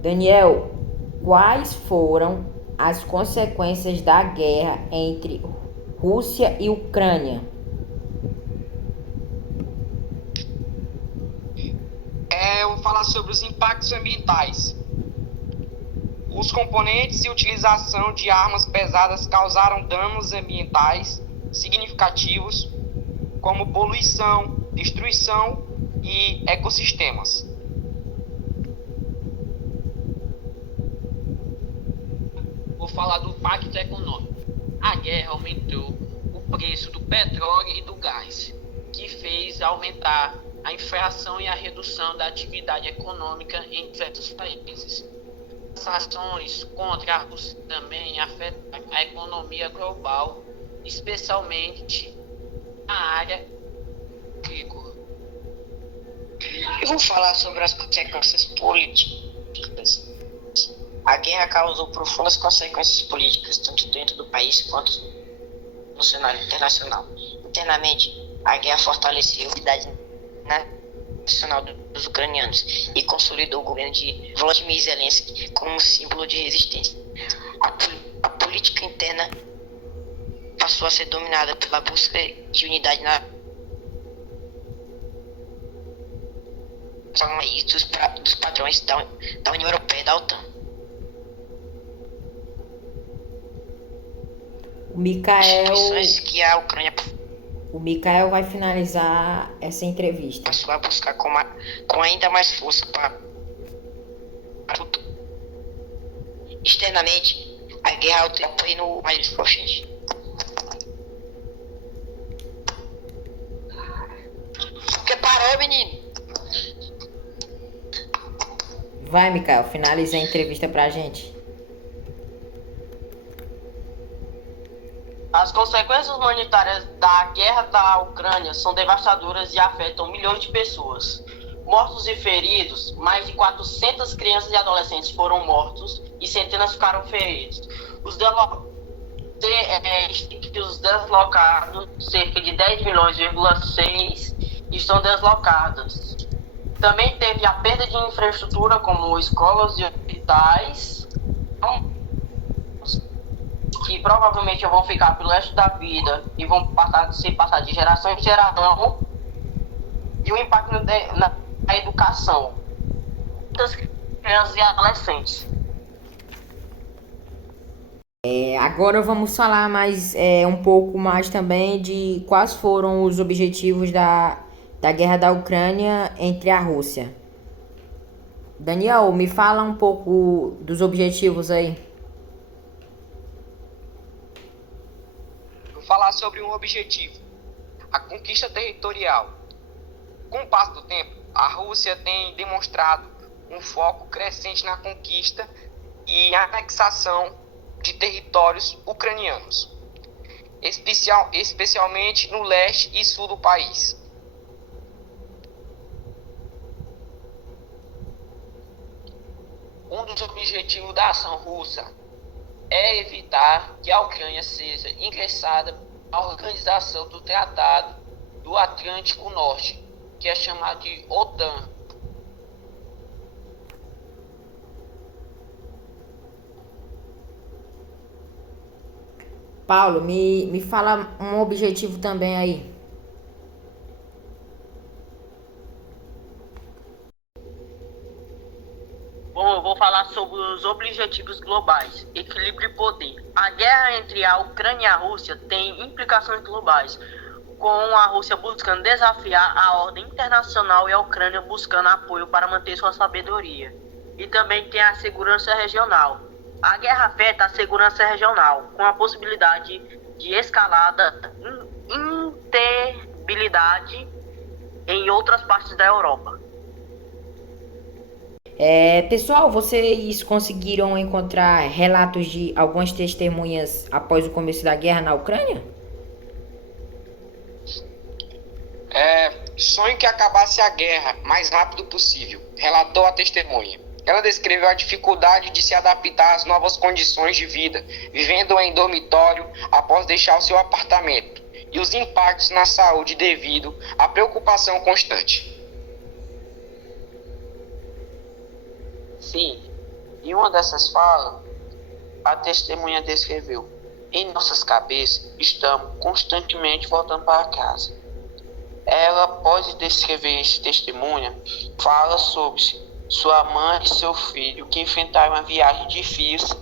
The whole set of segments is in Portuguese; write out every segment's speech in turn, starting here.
Daniel, quais foram as consequências da guerra entre Rússia e Ucrânia? Eu vou falar sobre os impactos ambientais. Os componentes e utilização de armas pesadas causaram danos ambientais significativos, como poluição, destruição e ecossistemas. Vou falar do impacto econômico. A guerra aumentou o preço do petróleo e do gás, que fez aumentar a inflação e a redução da atividade econômica em diversos países. As ações contra a Rússia também afetam a economia global, especialmente na área agrícola. Eu vou falar sobre as consequências políticas. A guerra causou profundas consequências políticas, tanto dentro do país quanto no cenário internacional. Internamente, a guerra fortaleceu a unidade nacional dos ucranianos e consolidou o governo de Volodymyr Zelensky como símbolo de resistência. A política interna passou a ser dominada pela busca de unidade na e dos padrões da União Europeia e da OTAN. Instituições que a Ucrânia O Mikael vai finalizar essa entrevista. passou a buscar com ainda mais força para externamente a guerra o tempo e no mais forte. Que parou, menino? Vai, Mikael, finaliza a entrevista pra gente. As consequências humanitárias da guerra da Ucrânia são devastadoras e afetam milhões de pessoas. Mortos e feridos, mais de 400 crianças e adolescentes foram mortos e centenas ficaram feridos. Os deslocados, cerca de 10 milhões,6 estão deslocados. Também teve a perda de infraestrutura como escolas e hospitais, que provavelmente vão ficar pelo resto da vida e vão passar de geração em geração, e o impacto na educação das crianças e adolescentes. Agora vamos falar um pouco mais também de quais foram os objetivos da guerra da Ucrânia entre a Rússia. Daniel, me fala um pouco dos objetivos aí. Vou falar sobre um objetivo: a conquista territorial. Com o passo do tempo, a Rússia tem demonstrado um foco crescente na conquista e anexação de territórios ucranianos, especialmente no leste e sul do país. Um dos objetivos da ação russa é evitar que a Ucrânia seja ingressada na Organização do Tratado do Atlântico Norte, que é chamada de OTAN. Paulo, me fala um objetivo também aí. Bom, eu vou falar sobre os objetivos globais, equilíbrio e poder. A guerra entre a Ucrânia e a Rússia tem implicações globais, com a Rússia buscando desafiar a ordem internacional e a Ucrânia buscando apoio para manter sua sabedoria. E também tem a segurança regional. A guerra afeta a segurança regional, com a possibilidade de escalada instabilidade em outras partes da Europa. Pessoal, vocês conseguiram encontrar relatos de algumas testemunhas após o começo da guerra na Ucrânia? Sonho que acabasse a guerra mais rápido possível, relatou a testemunha. Ela descreveu a dificuldade de se adaptar às novas condições de vida, vivendo em dormitório após deixar o seu apartamento, e os impactos na saúde devido à preocupação constante. Sim, Em uma dessas falas, a testemunha descreveu: em nossas cabeças, estamos constantemente voltando para casa. Ela, após descrever esse testemunha, fala sobre sua mãe e seu filho que enfrentaram uma viagem difícil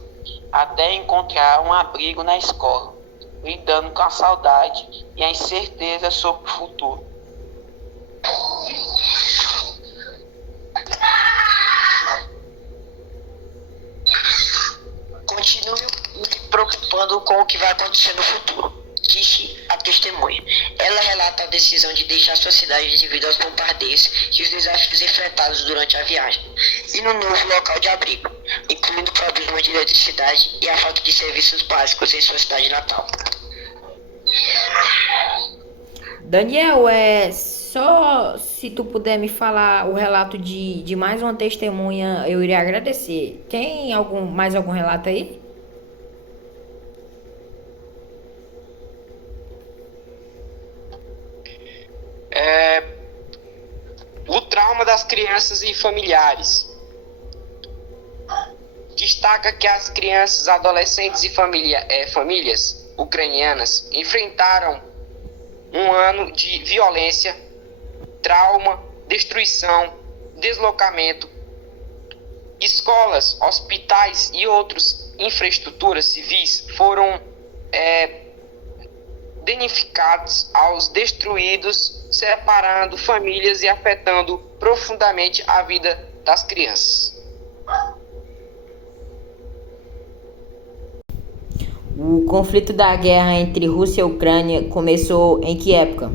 até encontrar um abrigo na escola, lidando com a saudade e a incerteza sobre o futuro. Continue me preocupando com o que vai acontecer no futuro, disse a testemunha. Ela relata a decisão de deixar sua cidade devido aos bombardeios e os desafios enfrentados durante a viagem, e no novo local de abrigo, incluindo problemas de eletricidade e a falta de serviços básicos em sua cidade natal. Daniel, só se tu puder me falar o relato de mais uma testemunha, eu iria agradecer. Tem mais algum relato aí? O trauma das crianças e familiares. Destaca que as crianças, adolescentes e famílias ucranianas enfrentaram um ano de violência, trauma, destruição, deslocamento. Escolas, hospitais e outras infraestruturas civis foram danificados aos destruídos, separando famílias e afetando profundamente a vida das crianças. O conflito da guerra entre Rússia e Ucrânia começou em que época?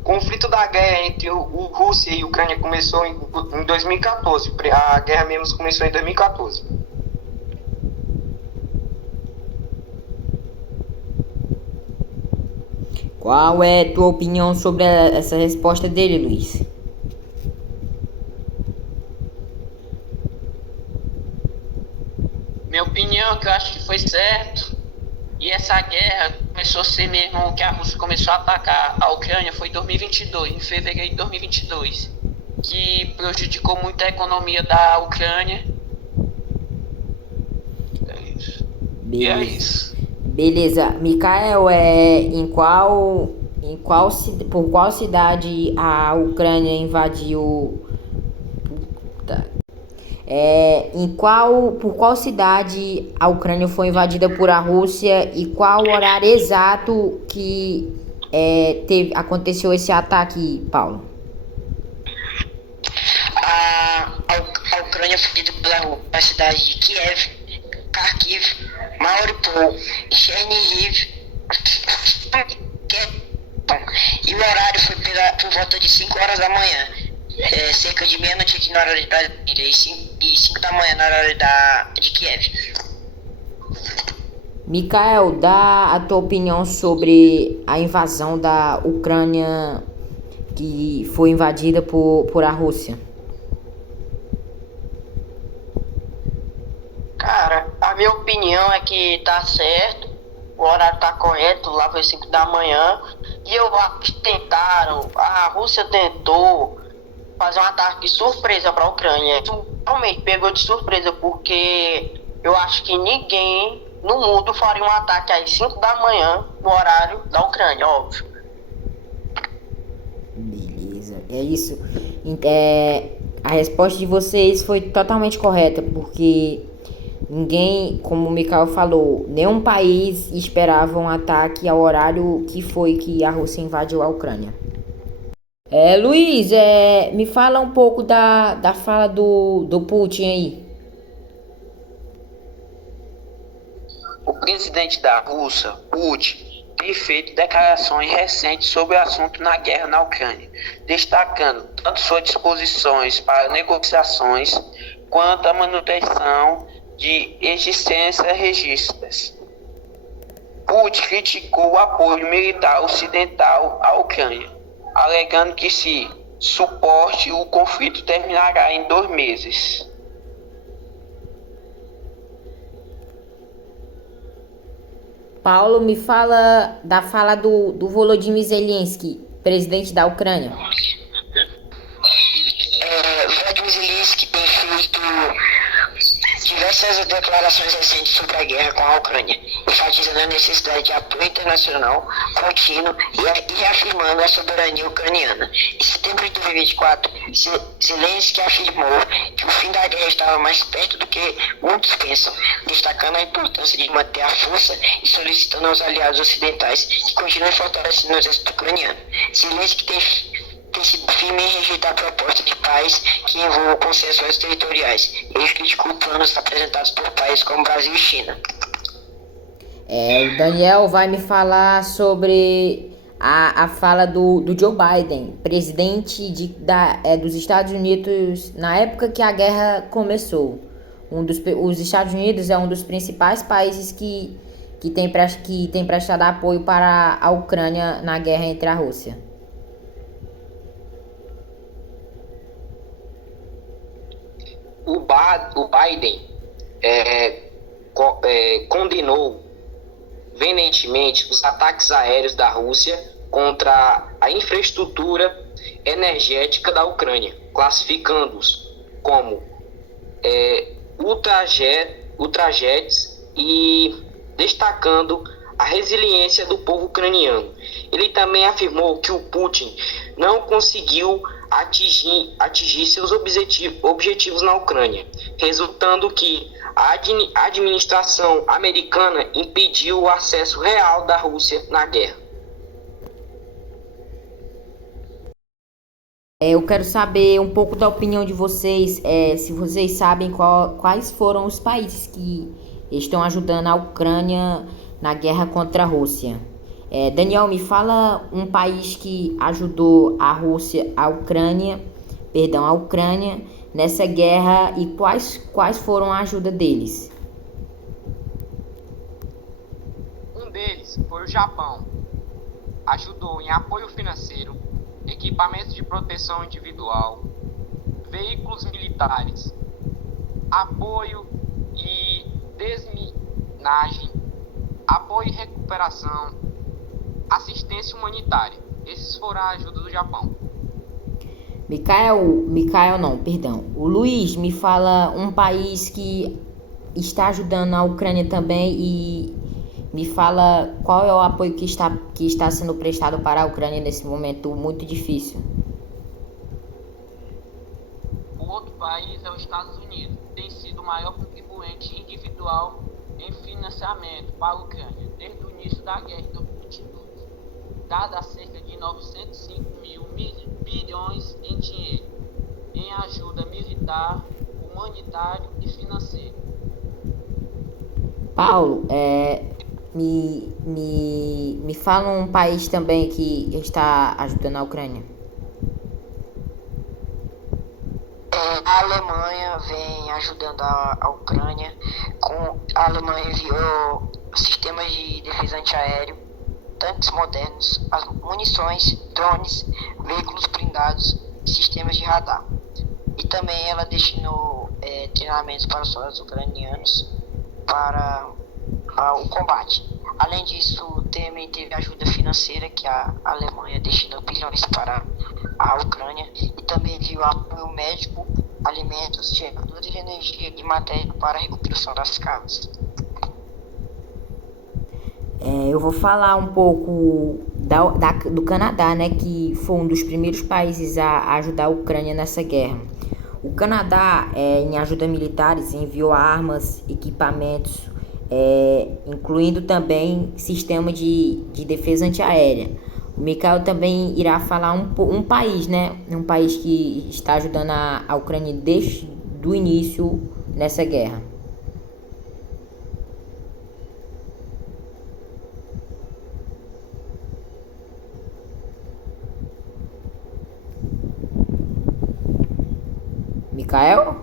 O conflito da guerra entre Rússia e Ucrânia começou em 2014. A guerra mesmo começou em 2014. Qual é a tua opinião sobre essa resposta dele, Luiz? Minha opinião é que eu acho que foi certo. E essa guerra começou a ser mesmo que a Rússia começou a atacar a Ucrânia foi em 2022, em fevereiro de 2022, que prejudicou muito a economia da Ucrânia. É isso. E é isso. Beleza. Mikael, por qual cidade a Ucrânia invadiu? Por qual cidade a Ucrânia foi invadida por a Rússia e qual o horário exato que aconteceu esse ataque, Paulo? A Ucrânia foi invadida pela cidade de Kiev, Kharkiv, Mariupol, Chernihiv, e o horário foi por volta de 5 horas da manhã. Cerca de meia-noite aqui na hora de Brasília e 5 da manhã na hora de Kiev. Mikael, dá a tua opinião sobre a invasão da Ucrânia que foi invadida por a Rússia. Cara, a minha opinião é que tá certo, o horário tá correto, lá foi 5 da manhã, e eu acho que a Rússia tentou fazer um ataque surpresa para a Ucrânia. Isso realmente pegou de surpresa, porque eu acho que ninguém no mundo faria um ataque às 5 da manhã no horário da Ucrânia, óbvio. Beleza, é isso. A resposta de vocês foi totalmente correta, porque ninguém, como o Mikael falou, nenhum país esperava um ataque ao horário que foi que a Rússia invadiu a Ucrânia. Luiz, me fala um pouco da fala do Putin aí. O presidente da Rússia, Putin, tem feito declarações recentes sobre o assunto na guerra na Ucrânia, destacando tanto suas disposições para negociações quanto a manutenção de existências registros. Putin criticou o apoio militar ocidental à Ucrânia, alegando que se suporte o conflito terminará em 2 meses. Paulo, me fala da fala do Volodymyr Zelensky, presidente da Ucrânia. Volodymyr Zelensky tem feito diversas declarações recentes sobre a guerra com a Ucrânia, enfatizando a necessidade de apoio internacional contínuo e reafirmando a soberania ucraniana. Em setembro de 2024, Zelensky afirmou que o fim da guerra estava mais perto do que muitos pensam, destacando a importância de manter a força e solicitando aos aliados ocidentais que continuem fortalecendo o exército ucraniano. Zelensky tem sido firme em rejeitar propostas de paz que envolvam concessões territoriais. Ele criticou planos apresentados por países como Brasil e China. O Daniel vai me falar sobre a fala do Joe Biden, presidente dos Estados Unidos, na época que a guerra começou. Os Estados Unidos é um dos principais países que tem prestado apoio para a Ucrânia na guerra entre a Rússia. O Biden condenou veementemente os ataques aéreos da Rússia contra a infraestrutura energética da Ucrânia, classificando-os como ultrajets e destacando a resiliência do povo ucraniano. Ele também afirmou que o Putin não conseguiu atingir seus objetivos na Ucrânia, resultando que a administração americana impediu o acesso real da Rússia na guerra. Eu quero saber um pouco da opinião de vocês, se vocês sabem quais foram os países que estão ajudando a Ucrânia na guerra contra a Rússia. Daniel, me fala um país que ajudou a Ucrânia nessa guerra e quais foram a ajuda deles. Um deles foi o Japão. Ajudou em apoio financeiro, equipamentos de proteção individual, veículos militares, apoio e desminagem, apoio e recuperação, assistência humanitária. Esses foram a ajuda do Japão. O Luiz me fala um país que está ajudando a Ucrânia também e me fala qual é o apoio que está sendo prestado para a Ucrânia nesse momento muito difícil. O outro país é os Estados Unidos, que tem sido o maior contribuinte individual em financiamento para a Ucrânia desde o início da guerra em 2022, dado a cerca de 905 mil bilhões em dinheiro, em ajuda militar, humanitário e financeiro. Paulo, me fala um país também que está ajudando a Ucrânia. A Alemanha vem ajudando a Ucrânia. A Alemanha enviou sistemas de defesa antiaéreo, tanques modernos, as munições, drones, veículos blindados e sistemas de radar. E também ela destinou treinamentos para os soldados ucranianos para o combate. Além disso, também teve ajuda financeira que a Alemanha destinou bilhões para a Ucrânia e também viu apoio médico, alimentos, geradores de energia e matéria para a recuperação das casas. Eu vou falar um pouco do Canadá, né, que foi um dos primeiros países a ajudar a Ucrânia nessa guerra. O Canadá, em ajuda militares, enviou armas, equipamentos, incluindo também sistema de defesa antiaérea. O Mikael também irá falar um país, né, um país que está ajudando a Ucrânia desde o início nessa guerra. Mikael?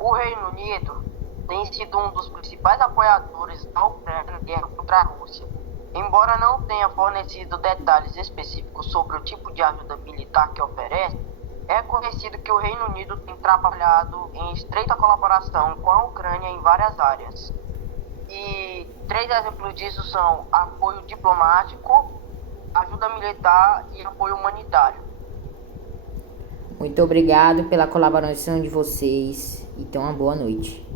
O Reino Unido tem sido um dos principais apoiadores da Ucrânia na guerra contra a Rússia. Embora não tenha fornecido detalhes específicos sobre o tipo de ajuda militar que oferece, é conhecido que o Reino Unido tem trabalhado em estreita colaboração com a Ucrânia em várias áreas. E 3 exemplos disso são apoio diplomático, ajuda militar e apoio humanitário. Muito obrigado pela colaboração de vocês e tenham uma boa noite.